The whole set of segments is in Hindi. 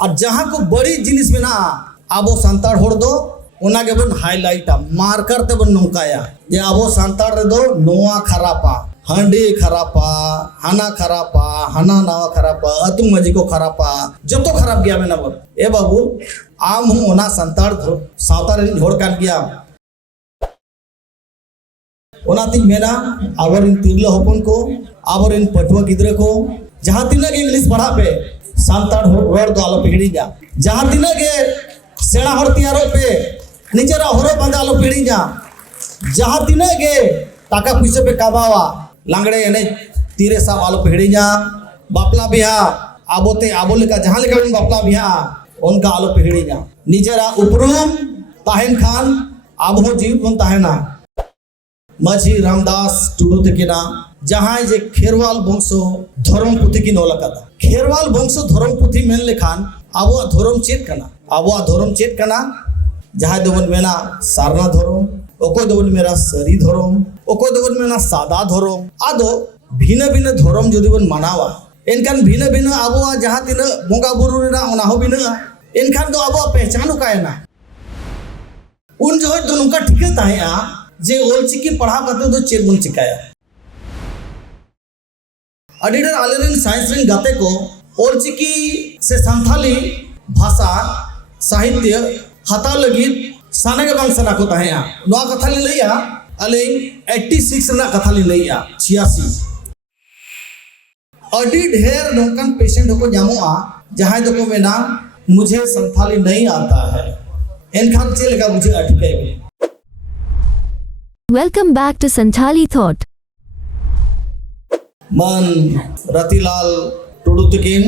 और जहाँ को बड़ी जिनिस में ना आबो सांताड़ होड़ दो ओना के बन हाईलाइटा मार्कर ते बन नोकाया जे आबो सांताड़ रे दो नोआ खरापा हांडी खरापा हाना नावा खरापा अतु मजी को खरापा जतो खराब गया में ना बोल ए बाबू आम हूँ ओना सांताड़ सावतार होड़ कान गया ओनाती मेना आवर इन तिरला होपन को आवर इन पटुआ गिद्रे को जहाँ तिना के इंग्लिश पढ़ा पे सांताड़ होड़ दो आलो पिघड़ी जा जहाँ तिना के सेड़ा होड़ तियारो पे निजेरा होरो बंदा आलो पिघड़ी जा जहाँ तिना के टाका पैसे पे कमावा लांगड़े एने तीरे साब आलो पिघड़ी जा बापला बिहा आबोते आबो लेका जहाँ लेका बापला बिहा उनका आलो पिघड़ी जा निजेरा उपरूम ताहेन खान आबो जीवित बन ताहेना माझी रामदास टुडू तकिना जहाँ जे खेरवाल बंशो धर्म पुथी की नौलकता खेरवाल बंशो धर्म पुथी मेन लेखान आबो धर्म चेत कना आबो धर्म चेत कना जहाँ दोबन मेना सारना धर्म ओको दोबन मेरा सरी धर्म ओको दोबन मेना सादा धर्म आदो भिन्न भिन्न धर्म जदि बन मानावा एनखान भिन्न भिन्न आबो जहाँ तीन बंगा बुरु रेना ओना हो भिन्न एनखान दो आबो पहचान उकायना उन जो दो नुका ठिके ताहेया जे ओलचिकी पढ़ा करते तो चेक बन चिकाया अडिडर आलेरिन साइंस रिन गाते को ओलचिकी से संथाली भाषा साहित्य हता लगी साने के बांग सना को ताहेया नोआ कथा ली लैया अले 86 ना कथा ली लैया 86 अडी ढेर नोकन पेशेंट को जामोआ जहां दो को मेना मुझे संथाली नहीं आता है एनखान चे लगा मुझे अटके Welcome back to Santhali Thought. मन रतिलाल टुडू तकिन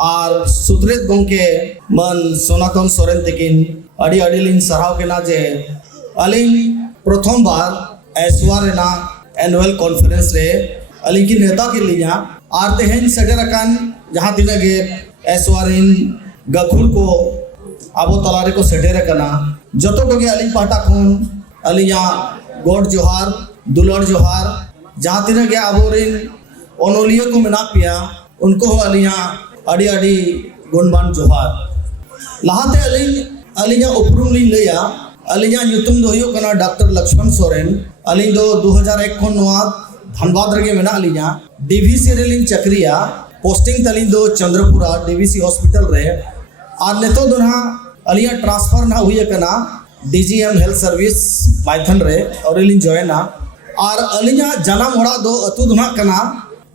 और सुत्रेत गोंके मन सोनातन सोरेन तकिन अड़ी अड़ीलिन सराव के ना जे अलिन प्रथम बार एसवार ना एनुअल कॉन्फ्रेंस रे अलिन की नेता के लिया और तेहन सेटेरकान जहाँ तिना गे एसवारिन गखुल को आबो तलारे को सेटेरकना जतो को गे अलिन पाटा खून अलिया गोड जोहार दुलड़ जोहार जहाँ तीन गया आबोरिन ओनोलिया को मेना पिया उनको हो अलिया अड़ी अड़ी गुणबान जोहार लहाते अलिया उपरुम लिन लिया अलिया युतुम दो हुयो कना डॉक्टर लक्ष्मण सोरेन अलिन दो 2001 खन नोआ धनबाद रगे मेना अलिया डीवीसी रेलिन चक्रिया पोस्टिंग तलिन दो चंद्रपुरा डीवीसी हॉस्पिटल रे और नेतो दोना अलिया ट्रांसफर ना हुई कना DGM हेल्थ सर्विस माइथन रे और इलिन जॉइना और अलिया जन्म होड़ा दो अतु दुना कना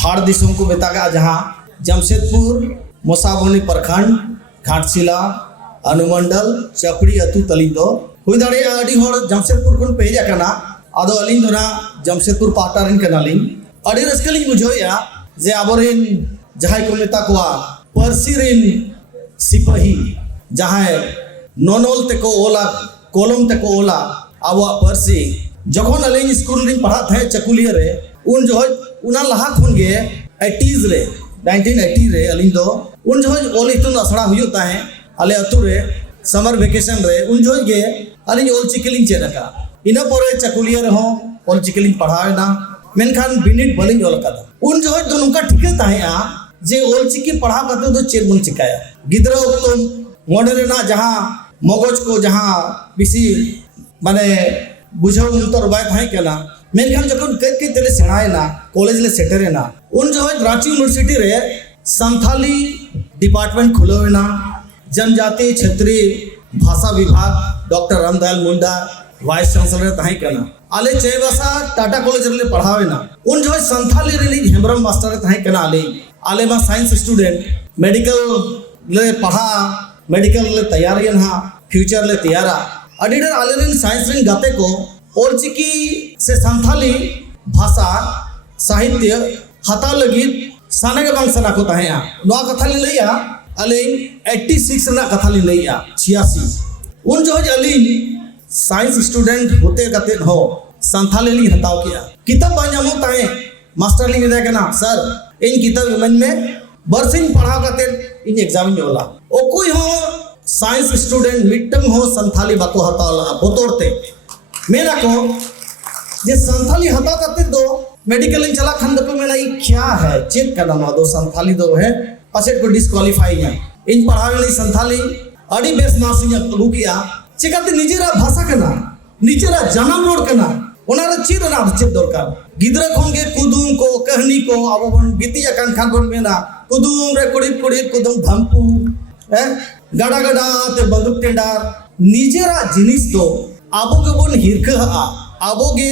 धाड़ दिसों को बेतागा जहाँ जमशेदपुर मोसाबोनी प्रखंड घाटशिला अनुमंडल चपड़ी अतु तलिन दो हुई दाड़े अड़ी होड़ जमशेदपुर कोन पेजा कना आदो अलिन दोना जमशेदपुर पाटारिन कनालिन अड़ी रस्कलिन बुझोया जे आबोरिन जहां को मेता कोआ परसिरिन सिपाही जहां नोनोल ते को ओला कोलम तक ओला आवा परसी जखन अलिन स्कूल रिंग पढ़ा थे चकुलिया रे उन जो उना लहा खन गे 80s रे 1980 रे अलिन दो उन जो ओल इतुन असड़ा हुयुता है अले अतु रे समर वेकेशन रे उन जो गे अलिन ओल चिकलिंग चेदका इना परे चकुलिया रे हो ओल चिकलिंग पढ़ावेना मेनखान बिनिट बलिंग ओल कदा उन जो दो नुका ठिके ताहेया जे ओल चिकी पढ़ा करते तो चेक बन चिकाया गिदरा तो मोडे ना जहां मगज को जहाँ बिसी माने बुझाव उतर बाय थाई केना मेनखान जखन के तेले सेणायना कॉलेज ले सेटरेना उन जो रांची यूनिवर्सिटी रे संथाली डिपार्टमेंट खुलोवेना जनजातीय क्षेत्रीय भाषा विभाग doctor Ramdayal Munda vice chancellor Thai केना आले चेबासा टाटा कॉलेज रे पढ़ावेना उन जो संथाली रे हेमब्रम मास्टर थाई केना आले मा साइंस स्टूडेंट मेडिकल ले पढ़ा मेडिकल ले तैयारियन हा फ्यूचर ले तैयारा अडिडर आलेरिन साइंस रिन गाते को ओलचिकी से संथाली भाषा साहित्य हता लगी साने के बांग सना को ताहेया नोआ कथा ली लैया अलिन 86 ना कथा ली लैया 86 उन जो अलिन साइंस स्टूडेंट होते कते हो संथाली ली हताव किया किताब बांजामो ताहे मास्टर ली विदा केना सर इन किताब मन में बरसिन पढ़ा कते इन एग्जाम में होला ओ कोई हो साइंस स्टूडेंट मिटम हो संथाली बातो हताला बोतोरते मेरा को जे संथाली हता करते दो मेडिकल इन चला खंड को मेरा ये क्या है चेक करना दो संथाली दो है पासेट को डिस्क्वालीफाई है इन पढ़ावे संथाली अड़ी बेस मार्क्स इन अगू किया चिकाते निजेरा भाषा कना निजेरा जन्म रोड कना ओनारे चीज ना चेद दरकार गिद्रा खोन के कुदुम को कहानी को अब बन बीती अकान खान बन मेना कुदुम रे कुड़ी कुदुम धमपू गड़ा गड़ा ते बंदूक टेंडार निजेरा जिनिस तो आबो के बन हिरखा आबो के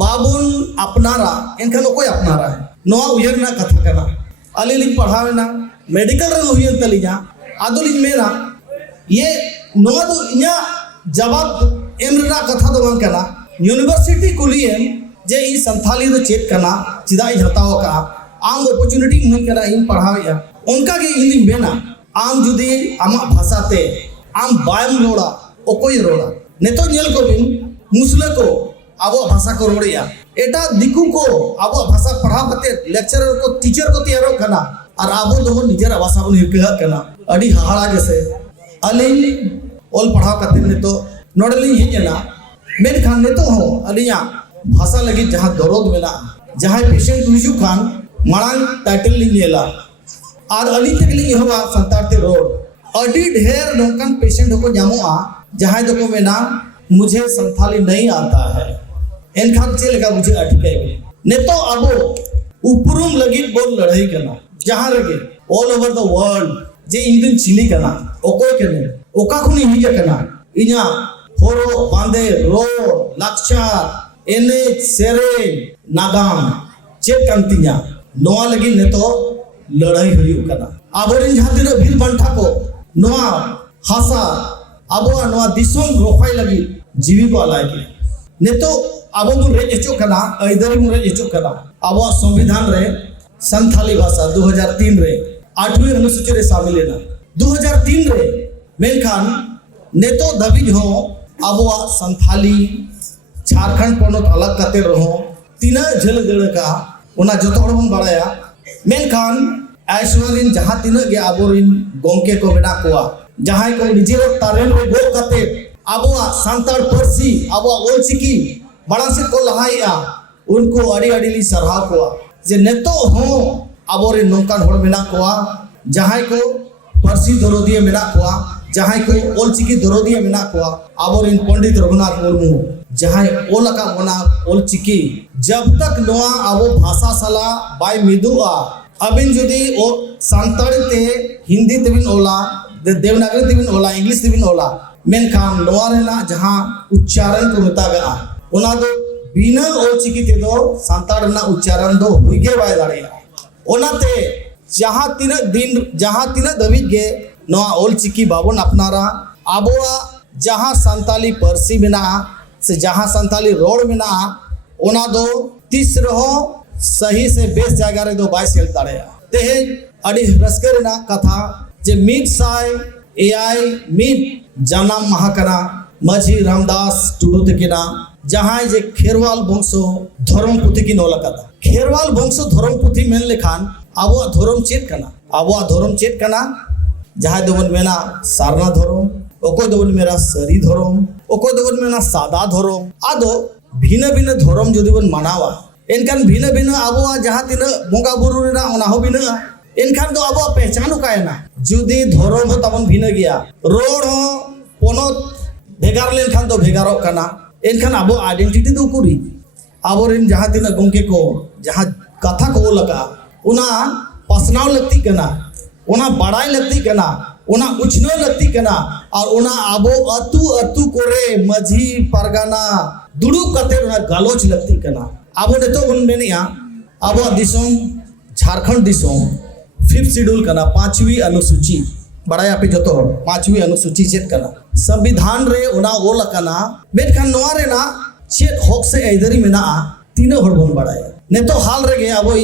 बाबुन अपनारा एनखान कोई अपनारा है नोआ उयर ना कथा कना अली लिन पढ़ावेना मेडिकल रे उयर तलिया आदोलिन मेना ये नोआ तो इया जवाब एमरा कथा दो बन कना यूनिवर्सिटी कुलियम जे इन संथाली दो चेक कना चिदा इ हताओ का आम अपॉर्चुनिटी मन कना इन पढ़ावेया उनका के इन मेना आम जुदी आमा भाषाते आम बायम रोड़ा ओकोय रोड़ा नेतो नेल को बिन मुसले को आबो भाषा को रोड़िया एटा दिकू को आबो भाषा पढ़ा कते लेक्चरर को टीचर को तैयारो कना और आबो दो निजेर भाषा बन हिरका कना अड़ी हाड़ा गेसे अलिन ओल पढ़ा कते नेतो नोडली हेजना मेनखान नेतो हो अलिया भाषा लगी जहां दरोद मेला जहां पेशेंट हुजु खान मांग टाइटल लिनेला और अली तक ली हवा संतारते रोड अडी ढेर नौकन पेशेंट को जामोआ जहां दो को मेना मुझे संथाली नहीं आता है एनखान चे लगा मुझे अटके नेतो अबो उपरुम लगी बोल लड़ाई करना जहां लगे ऑल ओवर द वर्ल्ड जे इंडियन चिली करना ओकोय कने ओका खुनी हिज करना इना होरो बांदे रो लक्षार एने सेरे नागाम चेक कंतिया नोआ लगी नेतो लड़ाई हुई करना आबोरिन जहां दिन बिल बंठा को नोआ हासा आबोआ नोआ दिसोम रोखाई लगी जीवी को अलाय के नेतो आबो मुन रे एचो कना इधर मुन रे एचो कना आबो संविधान रे संथाली भाषा 2003 रे 8वीं अनुसूची रे शामिल लेना 2003 रे मेनखान नेतो दबिज हो आबो संथाली झारखंड पनोत अलग कते रहो तीना झल गड़ का ओना जतो हड़ बन बाड़ाया मेनखान ऐश्वर्यन जहां तीना गे आबोरिन गोंके को बेना कोआ जहां को निजेर तारेन रे गो कते आबोआ सांताड़ परसी आबोआ ओलचिकी बड़ा से को लहाइया उनको अड़ी अड़ी ली सरहाव कोआ जे नेतो हो आबोरे नौकान होड़ मेना कोआ जहां को परसी दरोदिया मेना कोआ जहां को ओलचिकी दरोदिया मेना कोआ आबोरिन पंडित रघुनाथ मुर्मू जहां ओलका बना ओलचिकी जब तक नोआ आबो भाषा सला बाय मिदुआ अबिन जुदी ओ सांताड़ी ते हिंदी तेबिन ओला देवनागरी तेबिन ओला इंग्लिश तेबिन ओला मेनखान नोआ रेना जहां उच्चारण को मेतागा ओना दो बिना ओलचिकी ते दो सांताड़ ना उच्चारण दो हुईगे बाय दाड़ेया ओनाते जहां तीना दबिज गे नोआ ओलचिकी बाबन अपनारा आबोआ जहां सांताली परसी मेना से जहां संथाली रोड में ना ओना दो तीस रहो सही से बेस जायगा रे दो बाय सेल दाड़ेया तेहे अड़ी रस्के ना कथा जे मीट साय एआई मीट जानम महाकना माझी रामदास टुडू तकिना जहां जे खेरवाल वंशो धर्म पुथि की नोला कथा खेरवाल वंशो धर्म पुथि मेन लेखान आबो धर्म चेत कना जहां दोबन मेना सारना धर्म ओको दोबन मेरा सरी धर्म ओको दोबन मेना सादा धर्म आदो भिन्न भिन्न धर्म जदि बन मानावा एनखान भिन्न भिन्न आबोआ जहां तिना बोंगा बुरु रेना ओना हो भिन्न एनखान दो आबोआ पहचान उकायना जुदी धर्म हो तबन भिन्न गया रोड हो पोनोत भेगार लेनखान दो भेगारो कना एनखान आबो आइडेंटिटी दो कुरी आबोरिन जहां तिना गोंके को जहां कथा को लगा ओना पसनाव लगती कना ओना बड़ाई लगती कना ओना उछनो लगती कना और ओना आबो अतु अतु कोरे मझी परगाना दुड़ू कते ओना गालोच लगती कना आबो नेतो बन मेनिया आबो दिसोम झारखंड दिसोम 5th शेड्यूल कना 5वीं अनुसूची बड़ाया पे जतो 5वीं अनुसूची चेत कना संविधान रे ओना ओल कना मेनखान नोआ रे ना चेत हक से ऐदरी मेना तीनो हड़ बन बड़ाया नेतो हाल रे गे आबो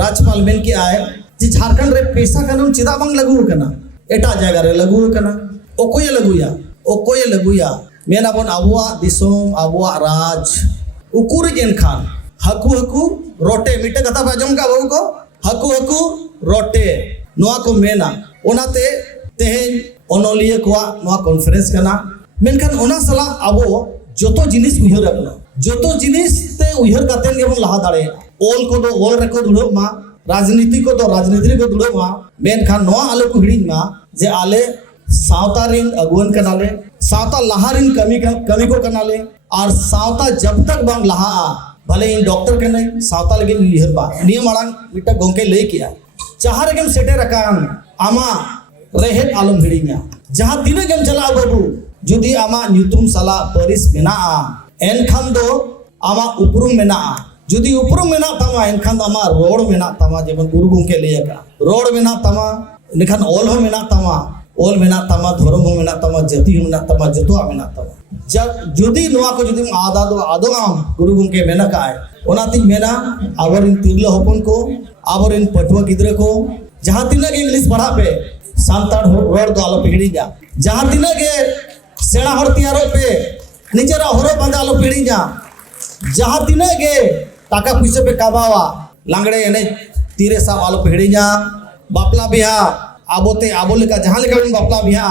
राज्यपाल मेन के आए जे झारखंड रे पैसा कानून चिदा बांग लागू कना एटा जगह रे लागू कना ओकोय लगुया मेना बन आबुआ दिसोम आबुआ राज उकुर एनखान हकू रोटे मिटे कथा बाजम का बाबू को हकू रोटे नोआ को मेना ओनाते तेहेन ओनोलिया कोआ नोआ कॉन्फ्रेंस कना मेनखान ओना सला आबो जोतो जिनिस उहर अपना जोतो जिनिस ते उहर कातेन गे बन लहा दाड़े ओल को दो ओल रेको दुड़ो मा राजनीति को दो राजनीति को दुड़ो मा मेनखान नोआ आलो को हिड़ी मा जे आले सावता रिन अगुवन कनाले सावता लहारिन कमी को कनाले और सावता जब तक बांग लहा भले इन डॉक्टर के नहीं सावता लगे निहर बा नियम आड़ांग मिट्टा गोंके ले किया जहाँ रेगेम सेटे रकान आमा रेहेट आलम हिड़िया जहाँ तीन गेम चला बाबू जुदी आमा न्यूतुम सला परिस मेना एनखान दो आमा उपरुम मेना जुदी उपरुम मेना तमा एनखान दो आमा रोड मेना तमा जेबन गुरु गोंके लेका रोड मेना तमा निखान ओल हो मेना तमा ओल मेना तमा धर्म हो मेना तमा जाति हो मेना तमा जतवा मेना तमा जब जुदी नुआ को जुदी आदा दो आदो आम गुरु गोंके मेना काय ओनाती मेना आवरिन तिरला होपन को आवरिन पटुआ गिद्रे को जहाँ तीन के इंग्लिश पढ़ा पे सांताड़ रोड दो आलो पिघड़ी जा जहाँ तीन के सेड़ा हर तियारो पे निजेरा हरो बांधा आलो पिघड़ी जा जहाँ तीन के टाका पैसे पे काबावा लांगड़े एने तीरे साब आलो पिघड़ी जा बापला बिहा आबोते आबो लेका जहाँ लेका बापला बिहा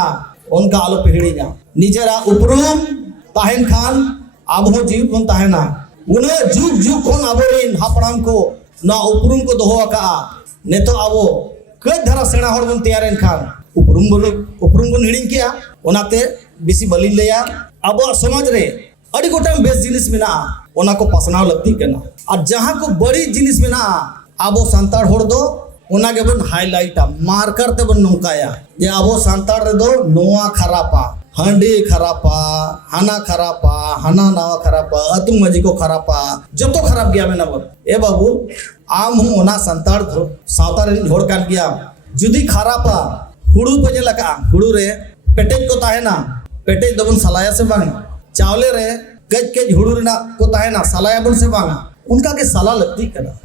उनका आलो पिघड़ी जा निजेरा उपरुम ताहेन खान आबो जीव बन ताहेना उन्हें जुग जुग कोन आबोरिन हापड़ाम को ना उपरुम को दोहो का नेतो आबो कई धारा सेना हर बन तैयार खान उपरुम बन हिड़िंग किया ओनाते बेसी बलिन लेया आबो समाज रे अड़ी गोटांग बेस जिनिस मेना ओना को पासनाव लगती करना और जहाँ को बड़ी जिनिस मेना आबो सांताड़ होड़ दो ओना के बन हाईलाइटा मार्कर ते बन नौकाया ये आबो सांताड़ रे दो नोआ खरापा हंडी खरापा हाना नावा खरापा अतुंग मजी को खरापा जब तो खराब गया मेना बोल ए बाबू आम हूँ ओना सांताड़ सावता रे झोड़ कान गया जुदी खरापा हुड़ू पे लगा हुड़ू रे पेटेज को ताहेना पेटेज दबन सलाया से बांग चावले रे कज कज हुड़ू रे ना को ताहेना सलाया बन से बांगा उनका के सला लगती करा